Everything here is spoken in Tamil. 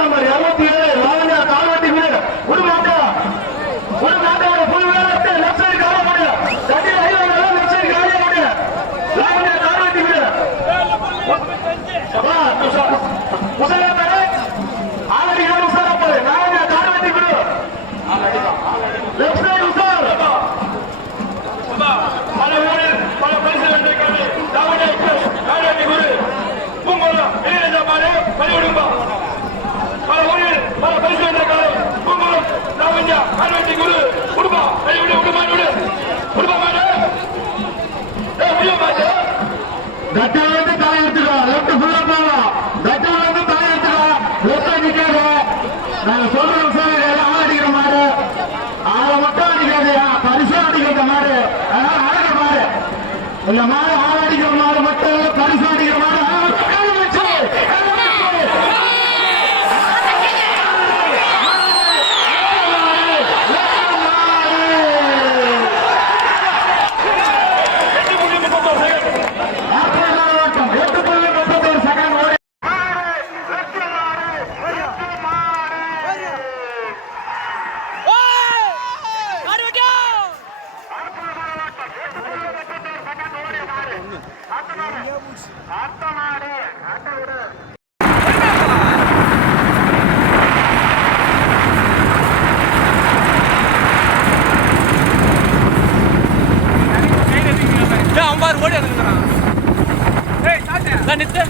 நம்பர் இருபத்தி ஏழு ராஜா தாழ்வட்டி வீடு ஒரு மாட்டா ஒரு மாட்டாவோட புல் வேலை லெப்ட் சைடு கால முடியும் தண்ணி ஐநூறு லெப்ட் சைடு காலிய முடியும் ராஜா தாழ்வட்டி வீடு கட்டா வந்து தலை எடுத்துக்கோ லெப்ட் ஃபுல்லா போவா. கட்டா வந்து தலை எடுத்துக்கோ லெப்ட் நிக்காத. நாங்க சொல்றோம் சார் எல்லாம் அடிக்கிற மாடு ஆளை மட்டும் அடிக்காதயா பரிசு அடிக்கிற மாடு அதனால அழக மாடு இந்த மாடு ஆள் அடிக்கிற மாடு ஆட்டமாடு ஆட்ட விட அம்பார் ஓடி இறங்குறான் ஏய் நித்து